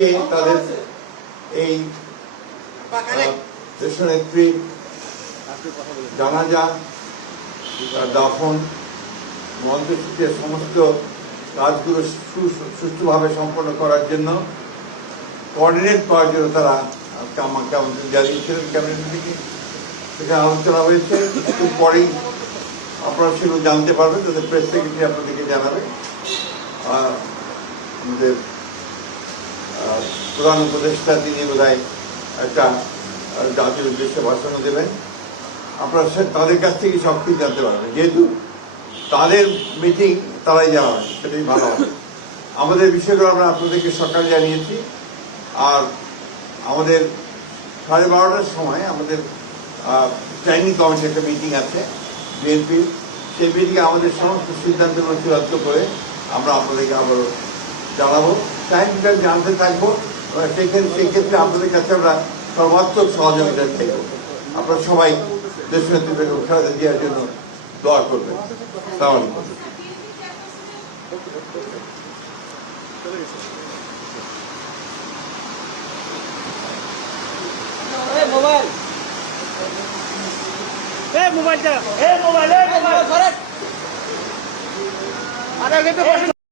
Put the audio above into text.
তাদের এই দেশনেত্রী জানাজা দাফন মন্ত্রসূচির সমস্ত কাজগুলো সুষ্ঠুভাবে সম্পন্ন করার জন্য কোঅর্ডিনেট করার জন্য তারা আমাকে আমন্ত্রণ জানিয়েছিলেন ক্যাবিনেট থেকে। সেখানে আলোচনা হয়েছে, একটু পরেই আপনারা সেগুলো জানতে পারবেন, তাদের প্রেস সেক্রেটারি আপনাদেরকে জানাবে। আমাদের প্রধান উপদেষ্টা তিনি বোধহয় একটা জাতির উদ্দেশ্যে ভাষণও দেবেন। আপনারা তাদের কাছ থেকে সব কিছু জানতে পারবেন, যেহেতু তাদের মিটিং তারাই জানাবেন, সেটাই ভালো হবে। আমাদের বিষয়গুলো আমরা আপনাদেরকে সকালে জানিয়েছি। আর আমাদের 12:30টার সময় আমাদের স্ট্যান্ডিং কমিটির একটা মিটিং আছে বিএনপির। সেই মিটিংয়ে আমাদের সমস্ত সিদ্ধান্তগুলো চূড়ান্ত করে আমরা আপনাদেরকে আবারও জানাবো, টাইমটা জানতে থাকবো। সেই ক্ষেত্রে আপনাদের কাছে আমরা সর্বাত্মক সহযোগিতা চাইব। আপনারা সবাই দেশনেত্রী বেগম খালেদা জিয়ার জন্য দোয়া করবেন। আসসালামু আলাইকুম। মোবাইল